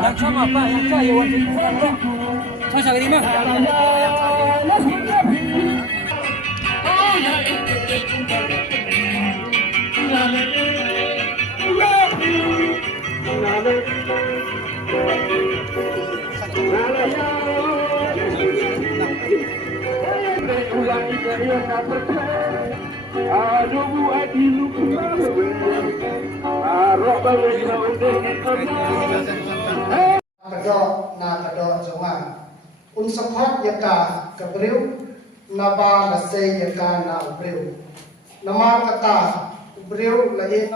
Yang sama Pak, yang saya wajib Pak. Saya sakit lima. Kedok na kedok jonga unsakot yaka kebriu naba nase yaka na ubriu nama kata ubriu lain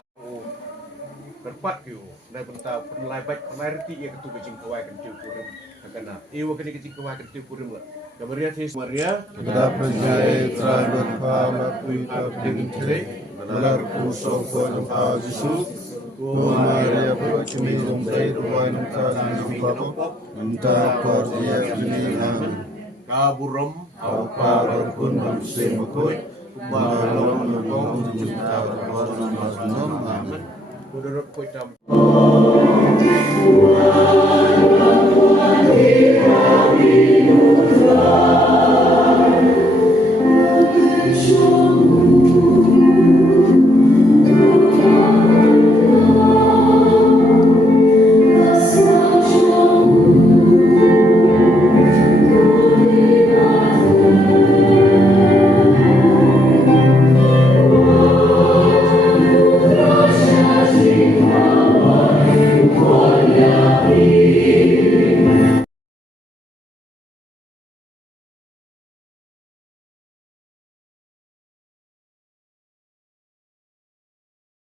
berpat yo dari benda penilai baik penilai reti yang ketu kecing kawai kan tiu kurim karena iwa kini kecing kawai kan tiu kurim lah kemudian Maria kita percaya terhadap Allah kita dikiri benar kusok pada Yesus Maria berkami dari Tuhan kami Bapa minta perdia kini kaburum apa pun manusia makut malam menolong juta warna masnum amin menurut kuitam